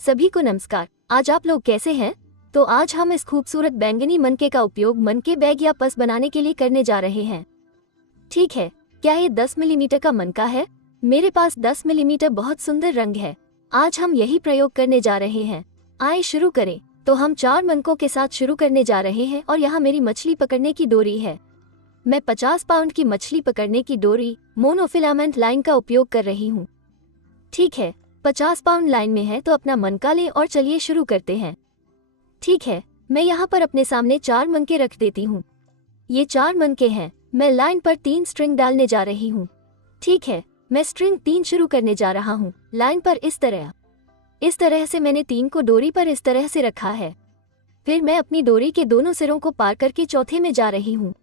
सभी को नमस्कार। आज आप लोग कैसे हैं? तो आज हम इस खूबसूरत बैंगनी मनके का उपयोग मनके बैग या पर्स बनाने के लिए करने जा रहे हैं। ठीक है, क्या ये 10 मिलीमीटर का मनका है? मेरे पास 10 मिलीमीटर बहुत सुंदर रंग है। आज हम यही प्रयोग करने जा रहे हैं। आइए शुरू करें। तो हम 4 मनकों के साथ शुरू करने जा रहे हैं और यहाँ मेरी मछली पकड़ने की डोरी है। मैं 50 पाउंड की मछली पकड़ने की डोरी मोनोफिलामेंट लाइन का उपयोग कर रही हूँ। ठीक है, 50 पाउंड लाइन में है तो अपना मनका लें और चलिए शुरू करते हैं। ठीक है, मैं यहाँ पर अपने सामने 4 मनके रख देती हूँ। ये 4 मनके हैं। मैं लाइन पर 3 स्ट्रिंग डालने जा रही हूँ। ठीक है, मैं स्ट्रिंग 3 शुरू करने जा रहा हूँ। लाइन पर इस तरह से मैंने 3 को डोरी पर इस तरह से रखा है। फिर मैं अपनी डोरी के दोनों सिरों को पार करके चौथे में जा रही हूँ।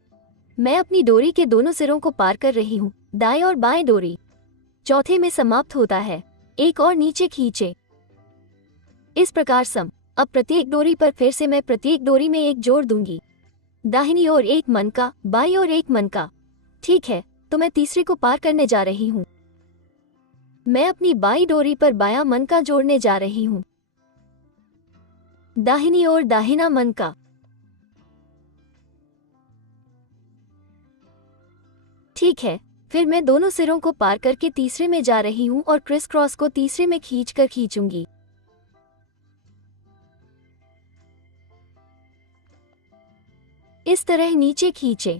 मैं अपनी डोरी के दोनों सिरों को पार कर रही हूँ। दाएं और बाएं डोरी चौथे में समाप्त होता है। एक और नीचे खींचे। इस प्रकार अब प्रत्येक डोरी पर फिर से मैं प्रत्येक डोरी में एक जोड़ दूंगी। दाहिनी ओर एक मनका, बाईं ओर एक मनका। ठीक है, तो मैं तीसरे को पार करने जा रही हूँ। मैं अपनी बाईं डोरी पर बायां मनका जोड़ने जा रही हूँ। दाहिनी ओर दाहिना मनका। ठीक है, फिर मैं दोनों सिरों को पार करके तीसरे में जा रही हूँ और क्रिस क्रॉस को तीसरे में खींचकर खींचूंगी। इस तरह नीचे खींचे।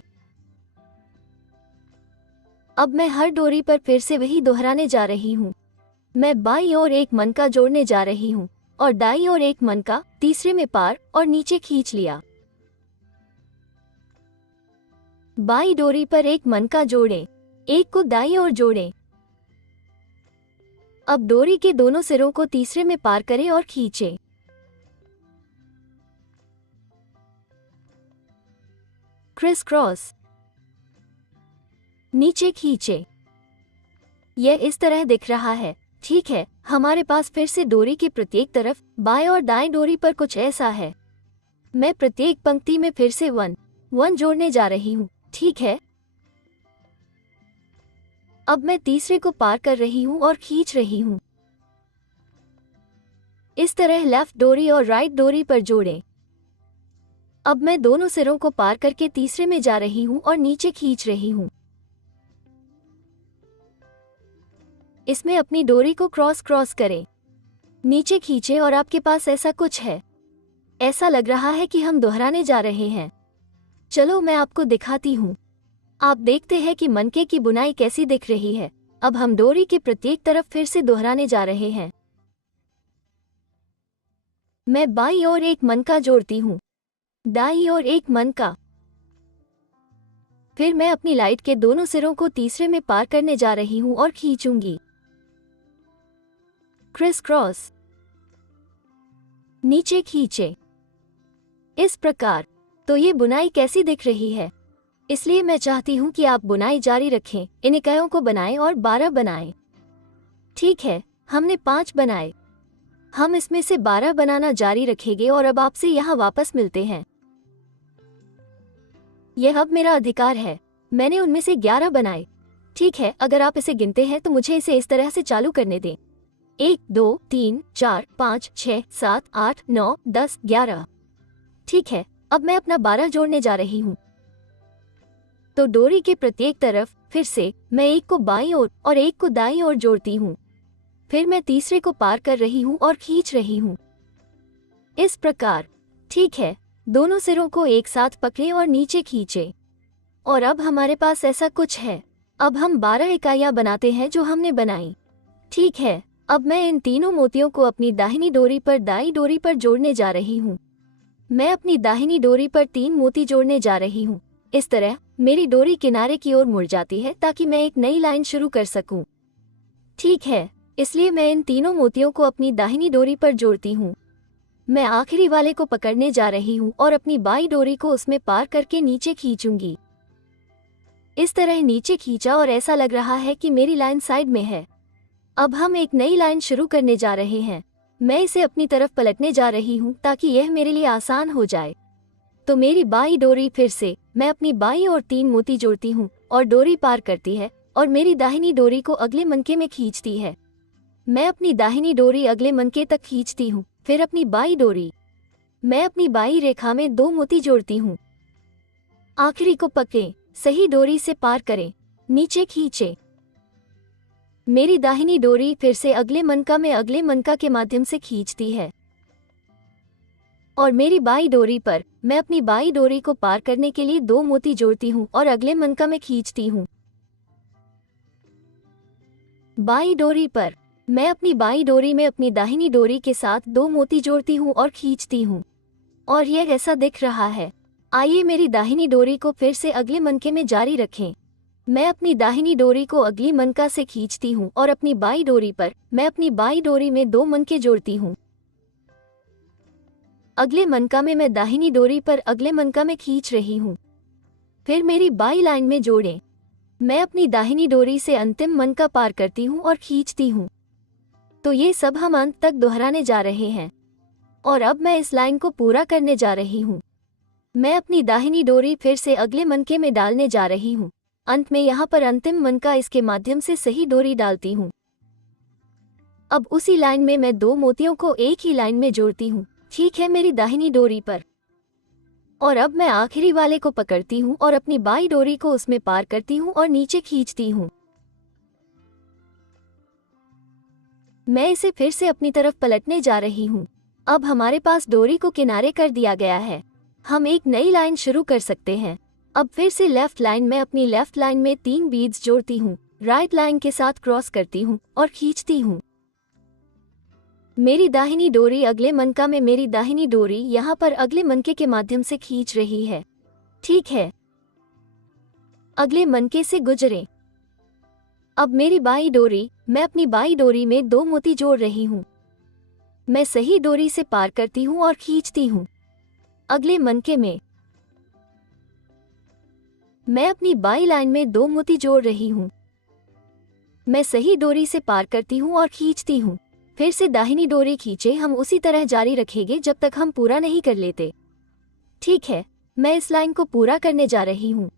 अब मैं हर डोरी पर फिर से वही दोहराने जा रही हूँ। मैं बाईं ओर एक मनका जोड़ने जा रही हूँ और दाईं ओर एक मनका, तीसरे में पार और नीचे खींच लिया। बाईं डोरी पर एक मनका जोड़ें, एक को दाईं ओर जोड़ें। अब डोरी के दोनों सिरों को तीसरे में पार करें और खींचें। Criss cross. नीचे खींचे। यह इस तरह दिख रहा है। ठीक है, हमारे पास फिर से डोरी की प्रत्येक तरफ बाएं और दाएं डोरी पर कुछ ऐसा है। मैं प्रत्येक पंक्ति में फिर से 1 जोड़ने जा रही हूँ। ठीक है, अब मैं तीसरे को पार कर रही हूँ और खींच रही हूँ। इस तरह लेफ्ट डोरी और राइट डोरी पर जोड़ें। अब मैं दोनों सिरों को पार करके तीसरे में जा रही हूँ और नीचे खींच रही हूँ। इसमें अपनी डोरी को क्रॉस करें। नीचे खींचे और आपके पास ऐसा कुछ है। ऐसा लग रहा है कि हम दोहराने जा रहे हैं। चलो मैं आपको दिखाती हूँ। आप देखते हैं कि मनके की बुनाई कैसी दिख रही है। अब हम डोरी की प्रत्येक तरफ फिर से दोहराने जा रहे हैं। मैं बाईं ओर एक मनका जोड़ती हूँ, दाईं ओर एक मनका। फिर मैं अपनी लाइट के दोनों सिरों को तीसरे में पार करने जा रही हूँ और खींचूंगी। Criss cross. नीचे खींचे। इस प्रकार। तो ये बुनाई कैसी दिख रही है? इसलिए मैं चाहती हूँ कि आप बुनाई जारी रखें, इन इकाइयों को बनाएं और 12 बनाएं। ठीक है, हमने 5 बनाए। हम इसमें से 12 बनाना जारी रखेंगे और अब आपसे यहाँ वापस मिलते हैं। यह अब मेरा अधिकार है। मैंने उनमें से 11 बनाए। ठीक है, अगर आप इसे गिनते हैं तो मुझे इसे इस तरह से चालू करने दें। 1 2 3 4 5 6 7 8 9 10 11। ठीक है, अब मैं अपना 12 जोड़ने जा रही हूँ। तो डोरी के प्रत्येक तरफ फिर से मैं एक को बाईं ओर और एक को दाईं ओर जोड़ती हूँ। फिर मैं तीसरे को पार कर रही हूँ और खींच रही हूँ। इस प्रकार। ठीक है, दोनों सिरों को एक साथ पकड़ें और नीचे खींचें। और अब हमारे पास ऐसा कुछ है। अब हम 12 इकाइयाँ बनाते हैं जो हमने बनाई। ठीक है, अब मैं इन तीनों मोतियों को अपनी दाहिनी डोरी पर दाईं डोरी पर जोड़ने जा रही हूँ। मैं अपनी दाहिनी डोरी पर 3 मोती जोड़ने जा रही हूँ। इस तरह मेरी डोरी किनारे की ओर मुड़ जाती है ताकि मैं एक नई लाइन शुरू कर सकूं। ठीक है, इसलिए मैं इन तीनों मोतियों को अपनी दाहिनी डोरी पर जोड़ती हूँ। मैं आखिरी वाले को पकड़ने जा रही हूँ और अपनी बाईं डोरी को उसमें पार करके नीचे खींचूंगी। इस तरह नीचे खींचा और ऐसा लग रहा है कि मेरी लाइन साइड में है। अब हम एक नई लाइन शुरू करने जा रहे हैं। मैं इसे अपनी तरफ पलटने जा रही हूँ ताकि यह मेरे लिए आसान हो जाए। तो मेरी बाईं डोरी फिर से मैं अपनी बाईं ओर 3 मोती जोड़ती हूँ और डोरी पार करती है और मेरी दाहिनी डोरी को अगले मनके में खींचती है। मैं अपनी दाहिनी डोरी अगले मनके तक खींचती हूँ, फिर अपनी बाई डोरी। मैं अपनी बाई रेखा में 2 मोती जोड़ती हूँ। आखिरी को पकड़ें, सही डोरी से पार करें, नीचे खींचे। मेरी दाहिनी डोरी फिर से अगले मनका के माध्यम से खींचती है और मेरी बाई डोरी पर मैं अपनी बाई डोरी को पार करने के लिए 2 मोती जोड़ती हूँ और अगले मनका में खींचती हूँ। बाई डोरी पर मैं अपनी बाई डोरी में अपनी दाहिनी डोरी के साथ 2 मोती जोड़ती हूँ और खींचती हूँ और यह ऐसा दिख रहा है। आइए मेरी दाहिनी डोरी को फिर से अगले मनके में जारी रखें। मैं अपनी दाहिनी डोरी को अगली मनका से खींचती हूँ और अपनी बाई डोरी पर मैं अपनी बाई डोरी में 2 मनके जोड़ती हूँ। अगले मनका में मैं दाहिनी डोरी पर अगले मनका में खींच रही हूँ, फिर मेरी बाई लाइन में जोड़ें। मैं अपनी दाहिनी डोरी से अंतिम मनका पार करती हूँ और खींचती हूँ। तो ये सब हम अंत तक दोहराने जा रहे हैं और अब मैं इस लाइन को पूरा करने जा रही हूँ। मैं अपनी दाहिनी डोरी फिर से अगले मनके में डालने जा रही हूँ। अंत में यहाँ पर अंतिम मनका इसके माध्यम से सही डोरी डालती हूँ। अब उसी लाइन में मैं 2 मोतियों को एक ही लाइन में जोड़ती हूँ, ठीक है, मेरी दाहिनी डोरी पर। और अब मैं आखिरी वाले को पकड़ती हूँ और अपनी बाई डोरी को उसमें पार करती हूँ और नीचे खींचती हूँ। मैं इसे फिर से अपनी तरफ पलटने जा रही हूँ। अब हमारे पास डोरी को किनारे कर दिया गया है। हम एक नई लाइन शुरू कर सकते हैं। अब फिर से लेफ्ट लाइन में अपनी लेफ्ट लाइन में 3 बीड्स जोड़ती हूँ, राइट लाइन के साथ क्रॉस करती हूँ और खींचती हूँ। मेरी दाहिनी डोरी अगले मनका में मेरी दाहिनी डोरी यहाँ पर अगले मनके के माध्यम से खींच रही है, ठीक है। अगले मनके से गुजरें। अब मेरी बाई डोरी, मैं अपनी बाई डोरी में 2 मोती जोड़ रही हूँ। मैं सही डोरी से पार करती हूँ और खींचती हूँ। अगले मनके में मैं अपनी बाई लाइन में 2 मोती जोड़ रही हूँ। मैं सही डोरी से पार करती हूँ और खींचती हूँ। फिर से दाहिनी डोरी खींचे, हम उसी तरह जारी रखेंगे जब तक हम पूरा नहीं कर लेते, ठीक है। मैं इस लाइन को पूरा करने जा रही हूँ।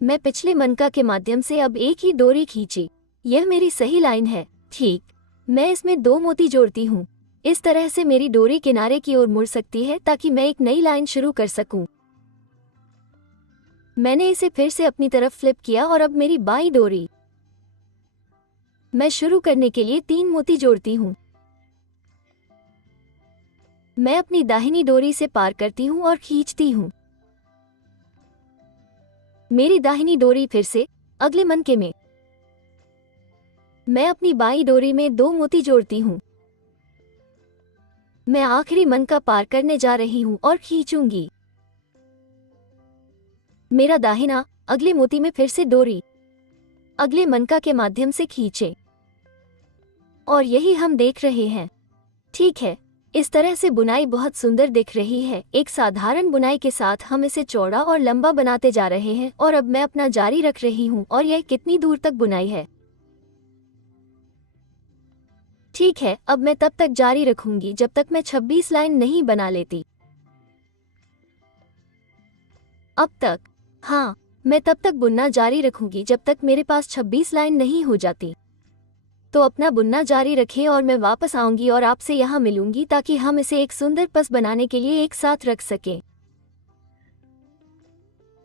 मैं पिछले मनका के माध्यम से अब एक ही डोरी खींची, यह मेरी सही लाइन है, ठीक। मैं इसमें 2 मोती जोड़ती हूँ। इस तरह से मेरी डोरी किनारे की ओर मुड़ सकती है ताकि मैं एक नई लाइन शुरू कर सकूं। मैंने इसे फिर से अपनी तरफ फ्लिप किया और अब मेरी बाई डोरी, मैं शुरू करने के लिए 3 मोती जोड़ती हूँ। मैं अपनी दाहिनी डोरी से पार करती हूँ और खींचती हूँ। मेरी दाहिनी डोरी फिर से अगले मनके में मैं अपनी बाई डोरी में 2 मोती जोड़ती हूँ। मैं आखिरी मनका पार करने जा रही हूँ और खींचूंगी। मेरा दाहिना अगले मोती में फिर से डोरी अगले मनका के माध्यम से खींचे और यही हम देख रहे हैं, ठीक है। इस तरह से बुनाई बहुत सुंदर दिख रही है। एक साधारण बुनाई के साथ हम इसे चौड़ा और लंबा बनाते जा रहे हैं और अब मैं अपना जारी रख रही हूँ और यह कितनी दूर तक बुनाई है, ठीक है। अब मैं तब तक जारी रखूंगी जब तक मैं 26 लाइन नहीं बना लेती। अब तक, हाँ, मैं तब तक बुनना जारी रखूंगी जब तक मेरे पास 26 लाइन नहीं हो जाती। तो अपना बुनना जारी रखें और मैं वापस आऊंगी और आपसे यहाँ मिलूंगी ताकि हम इसे एक सुंदर पर्स बनाने के लिए एक साथ रख सकें।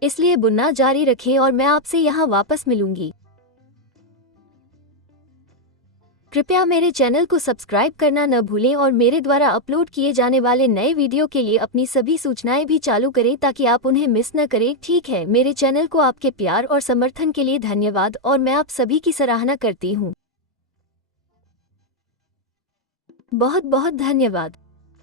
इसलिए बुनना जारी रखें और मैं आपसे यहाँ वापस मिलूंगी। कृपया मेरे चैनल को सब्सक्राइब करना न भूलें और मेरे द्वारा अपलोड किए जाने वाले नए वीडियो के लिए अपनी सभी सूचनाएं भी चालू करें ताकि आप उन्हें मिस न करें, ठीक है। मेरे चैनल को आपके प्यार और समर्थन के लिए धन्यवाद और मैं आप सभी की सराहना करती हूँ। बहुत बहुत धन्यवाद।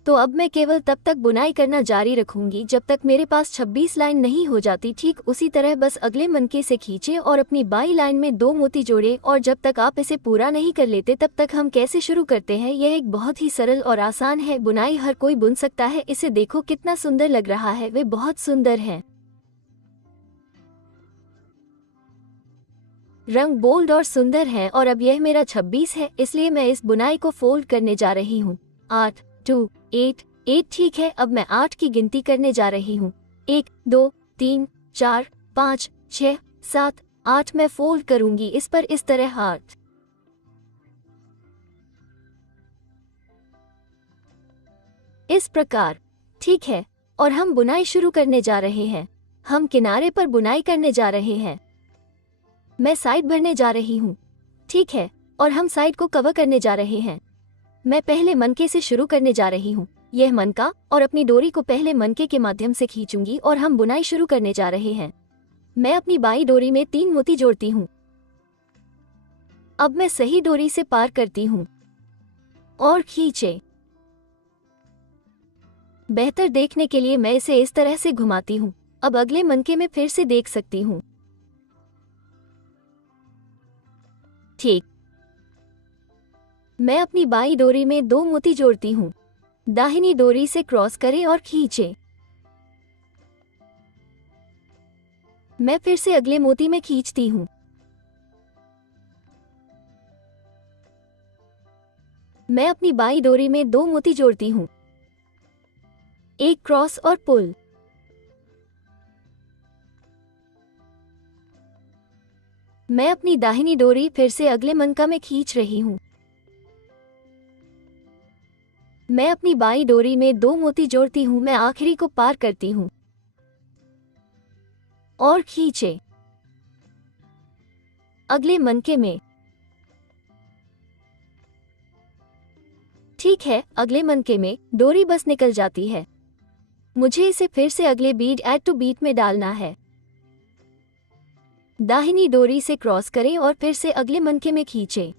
तो अब मैं केवल तब तक बुनाई करना जारी रखूंगी जब तक मेरे पास 26 लाइन नहीं हो जाती। ठीक उसी तरह बस अगले मनके से खींचे और अपनी बाई लाइन में 2 मोती जोड़े और जब तक आप इसे पूरा नहीं कर लेते तब तक हम कैसे शुरू करते हैं। यह एक बहुत ही सरल और आसान है। बुनाई हर कोई बुन सकता है। इसे देखो कितना सुंदर लग रहा है, वे बहुत सुंदर हैं। रंग बोल्ड और सुंदर है और अब यह मेरा 26 है, इसलिए मैं इस बुनाई को फोल्ड करने जा रही हूँ। 8 2 8 8, ठीक है। अब मैं 8 की गिनती करने जा रही हूँ। 1 2 3 4 5 6 7 8 मैं फोल्ड करूंगी इस पर इस तरह 8। इस प्रकार। ठीक है, और हम बुनाई शुरू करने जा रहे हैं। हम किनारे पर बुनाई करने जा रहे हैं। मैं साइड भरने जा रही हूँ। ठीक है, और हम साइड को कवर करने जा रहे हैं। मैं पहले मनके से शुरू करने जा रही हूँ, यह मनका, और अपनी डोरी को पहले मनके के माध्यम से खींचूंगी और हम बुनाई शुरू करने जा रहे हैं। मैं अपनी बाई डोरी में 3 मोती जोड़ती हूँ। अब मैं सही डोरी से पार करती हूँ और खींचे। बेहतर देखने के लिए मैं इसे इस तरह से घुमाती हूँ। अब अगले मनके में फिर से देख सकती हूँ। ठीक। मैं अपनी बाई डोरी में 2 मोती जोड़ती हूँ। दाहिनी डोरी से क्रॉस करें और खींचे। मैं फिर से अगले मोती में खींचती हूँ। मैं अपनी बाई डोरी में 2 मोती जोड़ती हूँ। एक क्रॉस और पुल। मैं अपनी दाहिनी डोरी फिर से अगले मनका में खींच रही हूँ। मैं अपनी बाई डोरी में 2 मोती जोड़ती हूँ। मैं आखिरी को पार करती हूँ और खींचे। अगले मनके में। ठीक है, अगले मनके में डोरी बस निकल जाती है। मुझे इसे फिर से अगले बीड ऐड टू बीट में डालना है। दाहिनी डोरी से क्रॉस करें और फिर से अगले मनके में खींचे।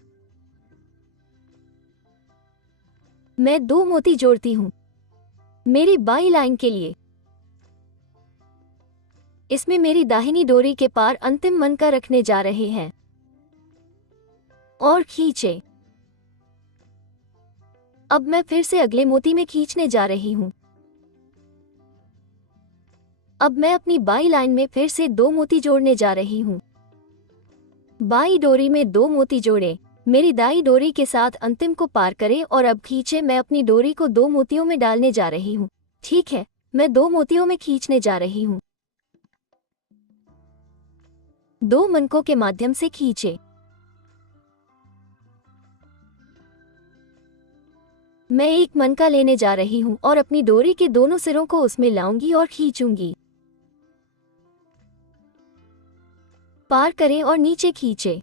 मैं 2 मोती जोड़ती हूँ मेरी बाई लाइन के लिए। इसमें मेरी दाहिनी डोरी के पार अंतिम मनका रखने जा रहे हैं और खींचे। अब मैं फिर से अगले मोती में खींचने जा रही हूँ। अब मैं अपनी बाई लाइन में फिर से 2 मोती जोड़ने जा रही हूँ। बाई डोरी में 2 मोती जोड़े, मेरी दाई डोरी के साथ अंतिम को पार करें और अब खींचे। मैं अपनी डोरी को 2 मोतियों में डालने जा रही हूँ। ठीक है, मैं 2 मोतियों में खींचने जा रही हूँ। 2 मनकों के माध्यम से खींचे। मैं एक मनका लेने जा रही हूँ और अपनी डोरी के दोनों सिरों को उसमें लाऊंगी और खींचूंगी। पार करें और नीचे खींचे।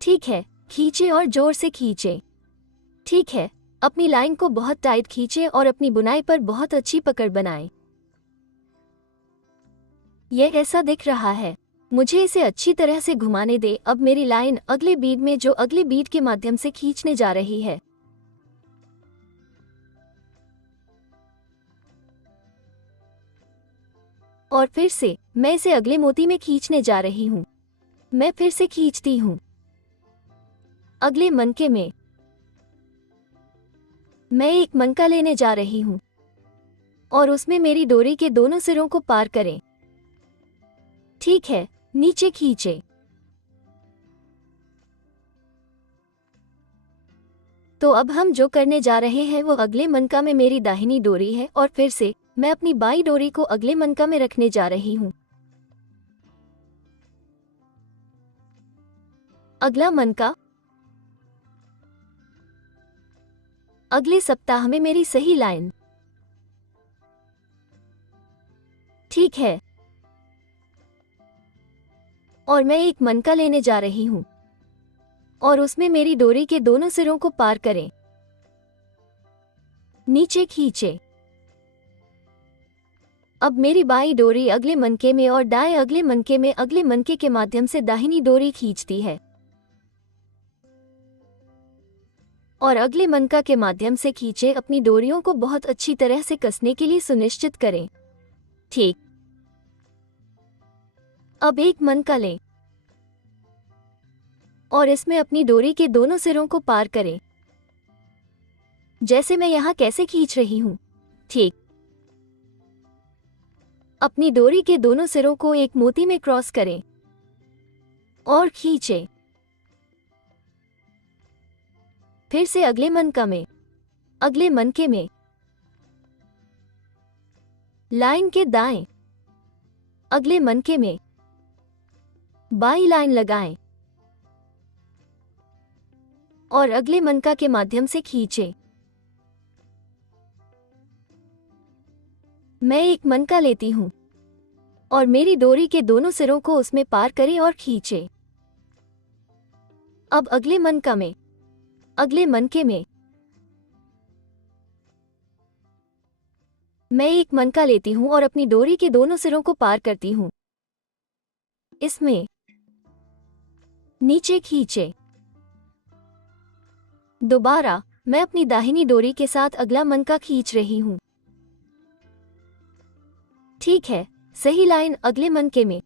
ठीक है, खींचे और जोर से खींचे। ठीक है, अपनी लाइन को बहुत टाइट खींचे और अपनी बुनाई पर बहुत अच्छी पकड़ बनाएं। यह ऐसा दिख रहा है। मुझे इसे अच्छी तरह से घुमाने दे। अब मेरी लाइन अगले बीड में जो अगले बीड के माध्यम से खींचने जा रही है। और फिर से मैं इसे अगले मोती में खींचने जा रही हूँ। मैं फिर से खींचती हूँ। अगले मनके में मैं एक मनका लेने जा रही हूँ और उसमें मेरी डोरी के दोनों सिरों को पार करें। ठीक है, नीचे खींचे। तो अब हम जो करने जा रहे हैं वो अगले मनका में मेरी दाहिनी डोरी है और फिर से मैं अपनी बाई डोरी को अगले मनका में रखने जा रही हूँ। अगला मनका। अगले सप्ताह में मेरी सही लाइन। ठीक है, और मैं एक मनका लेने जा रही हूँ और उसमें मेरी डोरी के दोनों सिरों को पार करें। नीचे खींचे। अब मेरी बाई डोरी अगले मनके में और दाएं अगले मनके में अगले मनके के माध्यम से दाहिनी डोरी खींचती है और अगले मनका के माध्यम से खींचे। अपनी डोरियों को बहुत अच्छी तरह से कसने के लिए सुनिश्चित करें। ठीक। अब एक मनका लें और इसमें अपनी डोरी के दोनों सिरों को पार करें, जैसे मैं यहां कैसे खींच रही हूं। ठीक। अपनी डोरी के दोनों सिरों को एक मोती में क्रॉस करें और खींचे। फिर से अगले मनका में, अगले मनके में लाइन के दाएं अगले मनके में बाई लाइन लगाएं और अगले मनका के माध्यम से खींचे। मैं एक मनका लेती हूँ और मेरी डोरी के दोनों सिरों को उसमें पार करें और खींचे। अब अगले मनका में, अगले मनके में मैं एक मनका लेती हूँ और अपनी डोरी के दोनों सिरों को पार करती हूँ। इसमें नीचे खींचे। दोबारा मैं अपनी दाहिनी डोरी के साथ अगला मनका खींच रही हूँ। ठीक है, सही लाइन अगले मनके में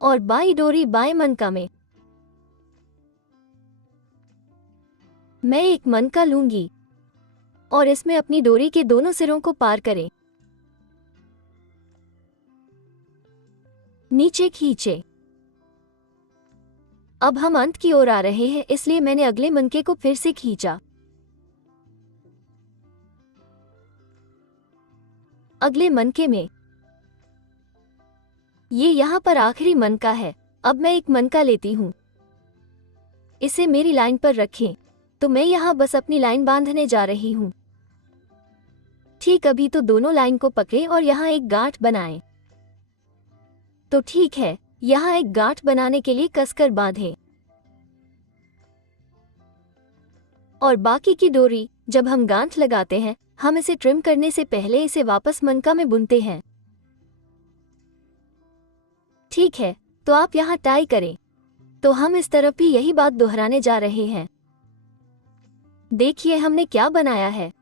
और बाई डोरी बाएं मनका में। मैं एक मनका लूंगी और इसमें अपनी डोरी के दोनों सिरों को पार करें। नीचे खींचे। अब हम अंत की ओर आ रहे हैं, इसलिए मैंने अगले मनके को फिर से खींचा। अगले मनके में ये यहां पर आखिरी मनका है। अब मैं एक मनका लेती हूं, इसे मेरी लाइन पर रखें। तो मैं यहां बस अपनी लाइन बांधने जा रही हूं। ठीक अभी तो दोनों लाइन को पकड़ें और यहां एक गांठ बनाएं। तो ठीक है, यहां एक गांठ बनाने के लिए कसकर बांधें और बाकी की डोरी जब हम गांठ लगाते हैं, हम इसे ट्रिम करने से पहले इसे वापस मनका में बुनते हैं। ठीक है, तो आप यहां टाई करें। तो हम इस तरफ भी यही बात दोहराने जा रहे हैं। देखिए हमने क्या बनाया है।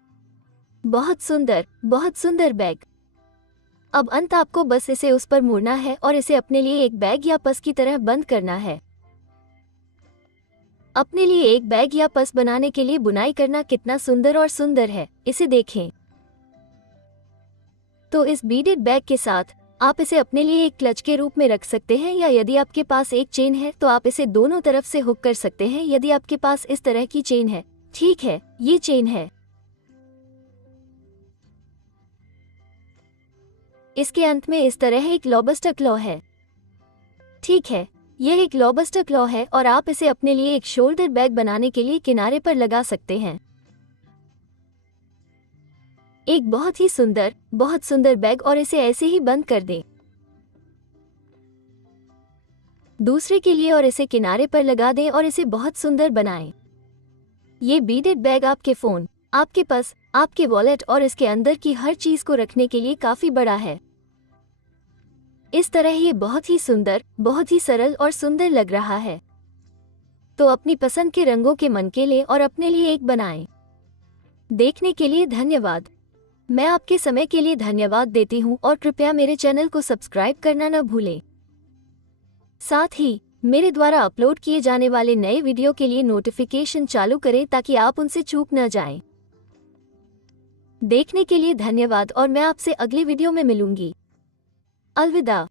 बहुत सुंदर बैग। अब अंत आपको बस इसे उस पर मुड़ना है और इसे अपने लिए एक बैग या पर्स की तरह बंद करना है। अपने लिए एक बैग या पर्स बनाने के लिए बुनाई करना कितना सुंदर है, इसे देखें। तो इस बीडेड बैग के साथ आप इसे अपने लिए एक क्लच के रूप में रख सकते हैं, या यदि आपके पास एक चेन है तो आप इसे दोनों तरफ से हुक कर सकते हैं यदि आपके पास इस तरह की चेन है। ठीक है, ये चेन है। इसके अंत में इस तरह एक लॉबस्टर क्लॉ है। ठीक है, यह एक लॉबस्टर क्लॉ है और आप इसे अपने लिए एक शोल्डर बैग बनाने के लिए किनारे पर लगा सकते हैं। एक बहुत सुंदर बैग, और इसे ऐसे ही बंद कर दें। दूसरे के लिए और इसे किनारे पर लगा दें और इसे बहुत सुंदर बनाएं। ये बीडेड बैग आपके फोन, आपके पर्स, आपके वॉलेट और इसके अंदर की हर चीज को रखने के लिए काफी बड़ा है। इस तरह ये बहुत ही सरल और सुंदर लग रहा है। तो अपनी पसंद के रंगों के मनके लें और अपने लिए एक बनाएं। देखने के लिए धन्यवाद। मैं आपके समय के लिए धन्यवाद देती हूं और कृपया मेरे चैनल को सब्सक्राइब करना न भूलें। साथ ही मेरे द्वारा अपलोड किए जाने वाले नए वीडियो के लिए नोटिफिकेशन चालू करें ताकि आप उनसे चूक न जाएं। देखने के लिए धन्यवाद और मैं आपसे अगले वीडियो में मिलूंगी। अलविदा।